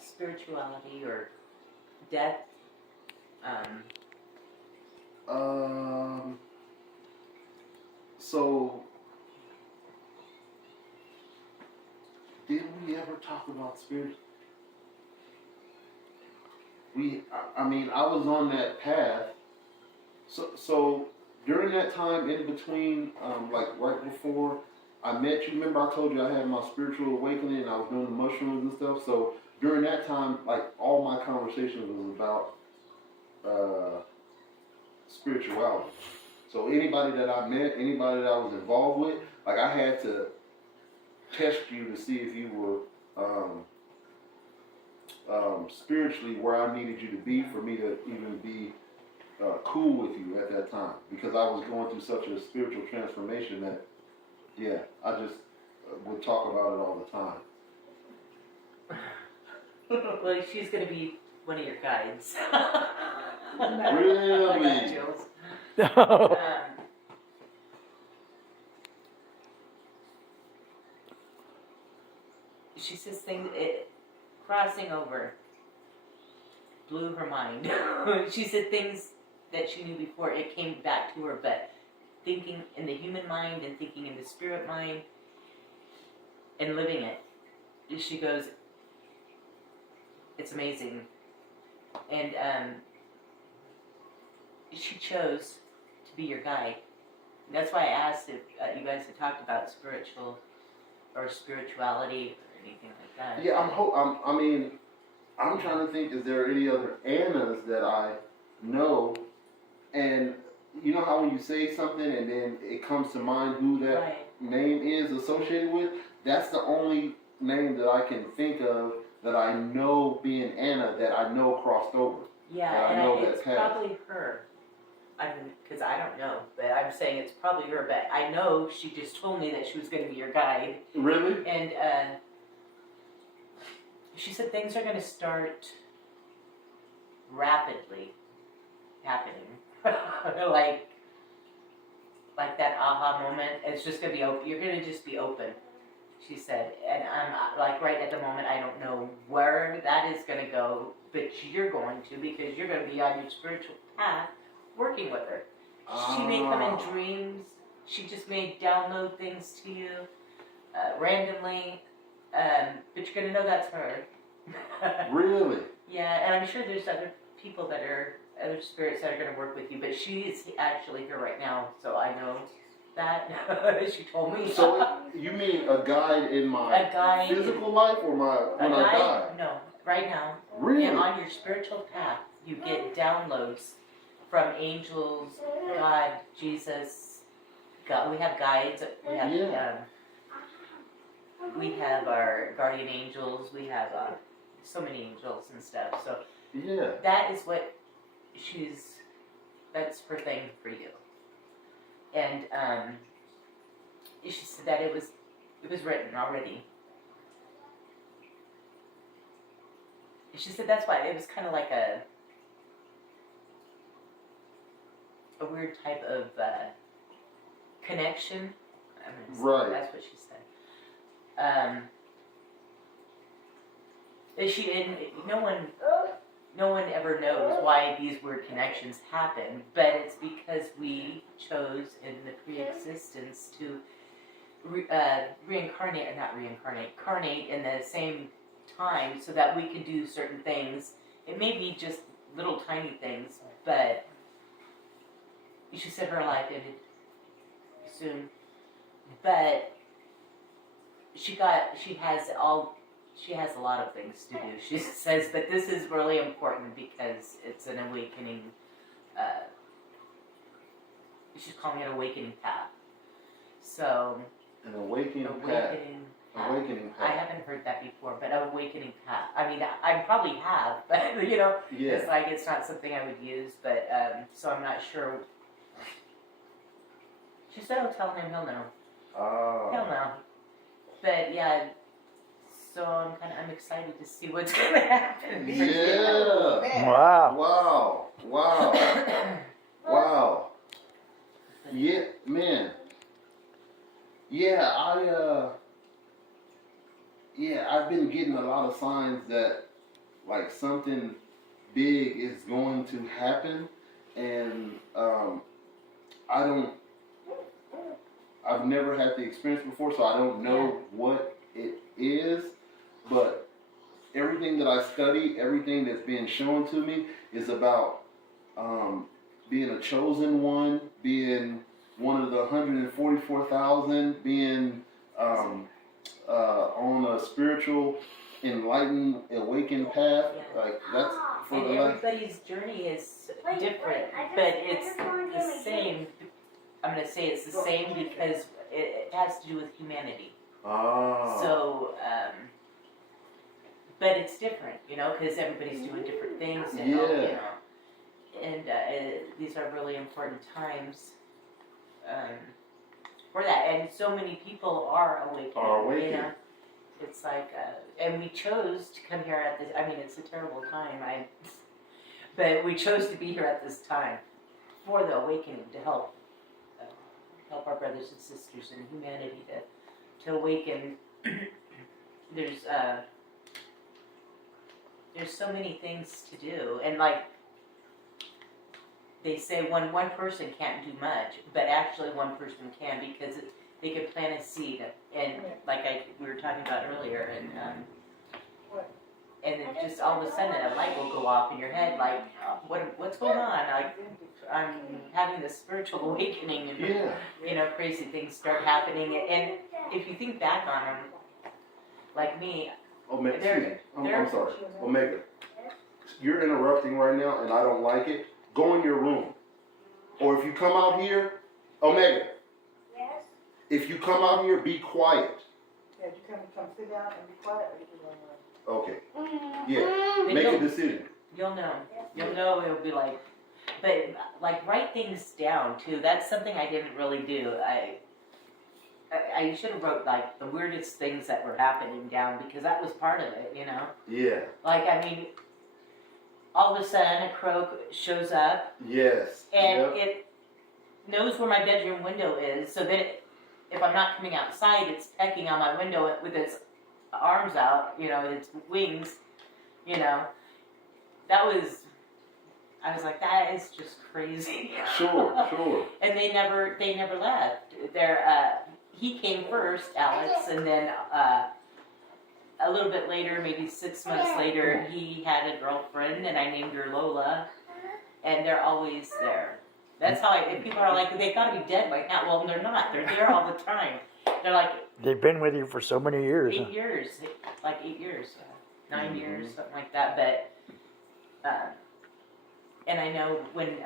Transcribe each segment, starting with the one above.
spirituality or death. So, did we ever talk about spirit? I mean, I was on that path. So during that time in between, like right before I met you, remember I told you I had my spiritual awakening and I was doing the mushrooms and stuff. So during that time, like all my conversations was about spirituality. So anybody that I met, anybody that I was involved with, like I had to test you to see if you were spiritually where I needed you to be for me to even be cool with you at that time, because I was going through such a spiritual transformation that, yeah, I just would talk about it all the time. Well, she's going to be one of your guides. Really? She says things, crossing over blew her mind. She said things that she knew before, it came back to her, but thinking in the human mind and thinking in the spirit mind and living it, she goes, it's amazing. And she chose to be your guide. That's why I asked if you guys had talked about spiritual or spirituality or anything like that. Yeah, I'm trying to think, is there any other Annas that I know? And you know how when you say something and then it comes to mind who that name is associated with? That's the only name that I can think of that I know being Anna that I know crossed over. Yeah, and it's probably her. I mean, because I don't know, but I'm saying it's probably her. But I know she just told me that she was going to be your guide. Really? And she said things are going to start rapidly happening. like that aha moment. It's just going to be open. You're going to just be open, she said. And I'm like, right at the moment, I don't know where that is going to go, but you're going to, because you're going to be on your spiritual path working with her. She may come in dreams. She just may download things to you randomly. But you're going to know that's her. Really? Yeah, and I'm sure there's other people that are, other spirits that are going to work with you, but she is actually here right now, so I know that. She told me. So you mean a guide in my physical life or when I die? No, right now. Really? And on your spiritual path, you get downloads from angels, God, Jesus, God. We have guides. We have our guardian angels. We have so many angels and stuff. So that is what that's her thing for you. And she said that it was written already. She said that's why it was kind of like a weird type of connection. Right. That's what she said. No one ever knows why these weird connections happen, but it's because we chose in the pre-existence to carnate in the same time so that we can do certain things. It may be just little tiny things, but she said her life ended soon. But she has a lot of things to do. She says, but this is really important because it's an awakening. She's calling it awakening path. So an awakening path. Awakening path. I haven't heard that before, but awakening path. I mean, I probably have, but it's like it's not something I would use. But so I'm not sure. She said, "Oh, tell him, he'll know." Oh. He'll know. But yeah. So I'm excited to see what's going to happen. Yeah. Wow. Wow. Yeah, man. Yeah, yeah, I've been getting a lot of signs that like something big is going to happen, and I don't. I've never had the experience before, so I don't know what it is. But everything that I study, everything that's being shown to me, is about being a chosen one, being one of the 144,000, being on a spiritual, enlightened, awakened path. Like that's for And the last. everybody's journey is different, but it's the same. I'm going to say it's the same because it has to do with humanity. Ah. So, but it's different, you know, because everybody's doing different things, and you know, and these are really important times for that. And so many people are awakening. You know, it's like, and we chose to come here at this. I mean, it's a terrible time. But we chose to be here at this time for the awakening to help our brothers and sisters in humanity to awaken. There's so many things to do, and like they say, one person can't do much, but actually one person can, because they can plant a seed, and like we were talking about earlier, and then just all of a sudden a light will go off in your head, like what's going on? Like I'm having this spiritual awakening, and you know, crazy things start happening, and if you think back on them, like me. Omega, I'm sorry. Omega, you're interrupting right now, and I don't like it. Go in your room. Or if you come out here, Omega. Yes? If you come out here, be quiet. Yeah, you come sit down and be quiet, or you can run away. Okay. Yeah. Make a decision. You'll know. You'll know. It'll be like, but like write things down too. That's something I didn't really do. I should have wrote like the weirdest things that were happening down, because that was part of it, you know? Yeah. Like, I mean, all of a sudden a crow shows up. Yes. And it knows where my bedroom window is, so that if I'm not coming outside, it's pecking on my window with its arms out, you know, its wings, you know. I was like, that is just crazy. Sure. And they never left. He came first, Alex, and then a little bit later, maybe 6 months later, he had a girlfriend, and I named her Lola, and they're always there. That's how and people are like, they've got to be dead by now. Well, they're not. They're there all the time. They're like... They've been with you for so many years. 8 years. Like 8 years. 9 years, something like that. But, and I know when,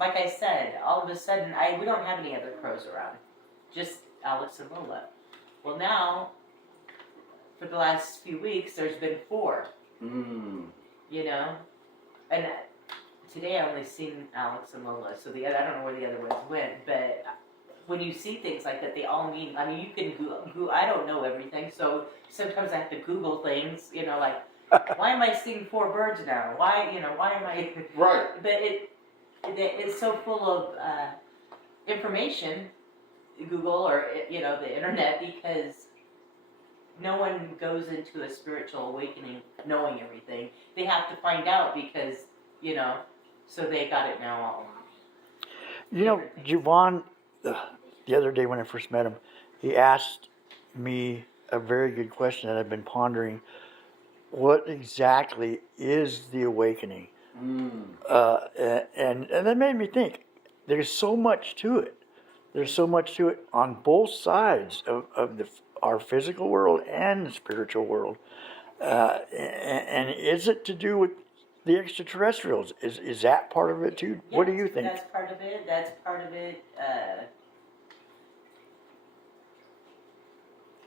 like I said, all of a sudden, we don't have any other crows around. Just Alex and Lola. Well, now, for the last few weeks, there's been 4. You know? And today I only seen Alex and Lola, so I don't know where the other ones went, but when you see things like that, they all mean, I mean, you can Google, I don't know everything, so sometimes I have to Google things, you know, like, why am I seeing 4 birds now? Why am I... Right. But it's so full of information, Google or, you know, the internet, because no one goes into a spiritual awakening knowing everything. They have to find out because, you know, so they got it now all. You know, Javon, the other day when I first met him, he asked me a very good question that I've been pondering. What exactly is the awakening? And that made me think, there's so much to it. There's so much to it on both sides of our physical world and the spiritual world. And is it to do with the extraterrestrials? Is that part of it too? Yes, what do you think? That's part of it. That's part of it.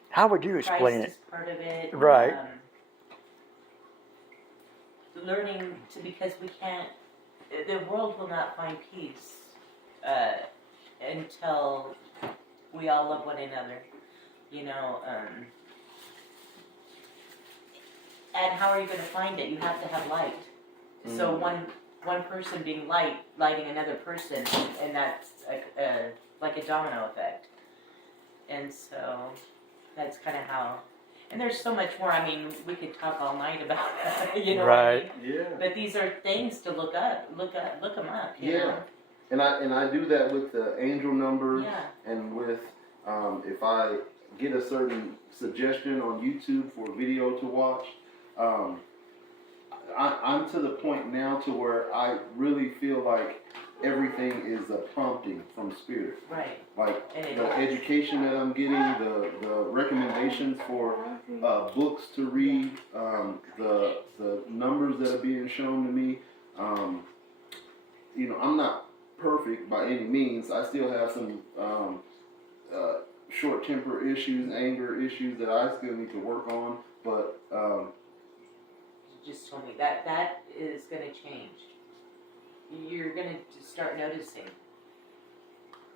How would you explain Christ is part of it. Right. Learning to, because we can't, the world will not find peace until we all love one another, you know. And how are you going to find it? You have to have light. So one person being lighting another person, and that's like a domino effect. And so that's kind of how. And there's so much more. I mean, we could talk all night about that, you know Right. what I mean? Yeah. But these are things to look them up, you Yeah. know? And I do that with the angel numbers Yeah. and with if I get a certain suggestion on YouTube for a video to watch. I'm to the point now to where I really feel like everything is a prompting from spirit. Right. Like And it the is. education that I'm getting, the recommendations for books to read, the numbers that are being shown to me. You know, I'm not perfect by any means. I still have some short temper issues, anger issues that I still need to work on. But You just told me that is going to change. You're going to start noticing.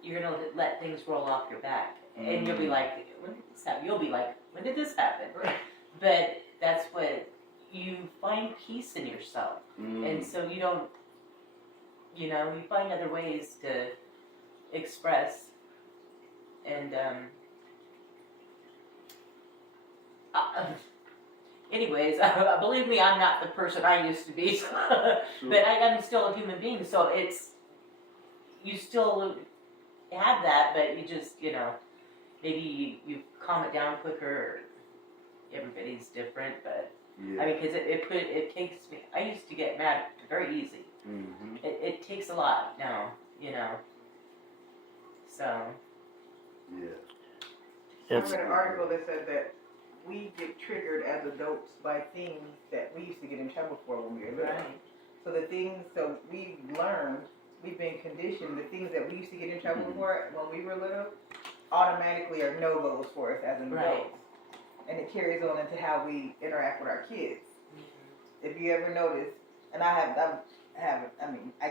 You're going to let things roll off your back. And you'll be like, when did this happen? You'll be like, when did this happen? But that's what, you find peace in yourself. And so you don't, you know, you find other ways to express. And, anyways, believe me, I'm not the person I used to be. But I'm still a human being, so it's, you still have that, but you just, you know, maybe you calm it down quicker. Everybody's different, but yeah. I mean, because it takes me. I used to get mad very easy. Mm-hmm. It takes a lot now, you know. So Yeah. I It's read an article that said that we get triggered as adults by things that we used to get in trouble for when we were little. right, So we've learned, we've been conditioned, the things that we used to get in trouble for when we were little automatically are no-goes for us as an Right. adult. And it carries on into how we interact with our kids. If you ever notice, and I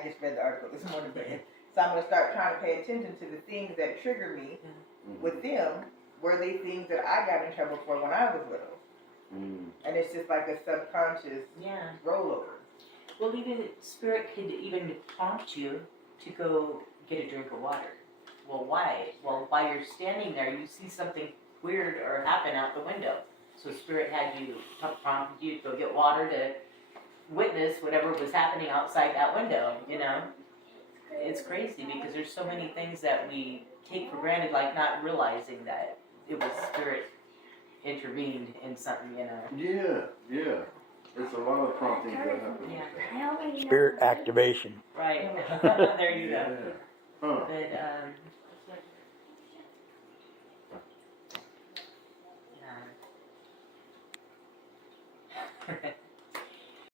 just read the article this morning, but so I'm going to start trying to pay attention to the things that trigger me with them. Were they things that I got in trouble for when I was little? And it's just like a subconscious yeah. rollover. Well, even spirit could even prompt you to go get a drink of water. Well, why? Well, while you're standing there, you see something weird or happen out the window. So spirit had you, prompted you to go get water to witness whatever was happening outside that window, you know? It's crazy because there's so many things that we take for granted, like not realizing that it was spirit intervened in something, you know? Yeah. It's a lot of promptings that happen. Yeah. spirit activation. Right. There you go. Huh. But,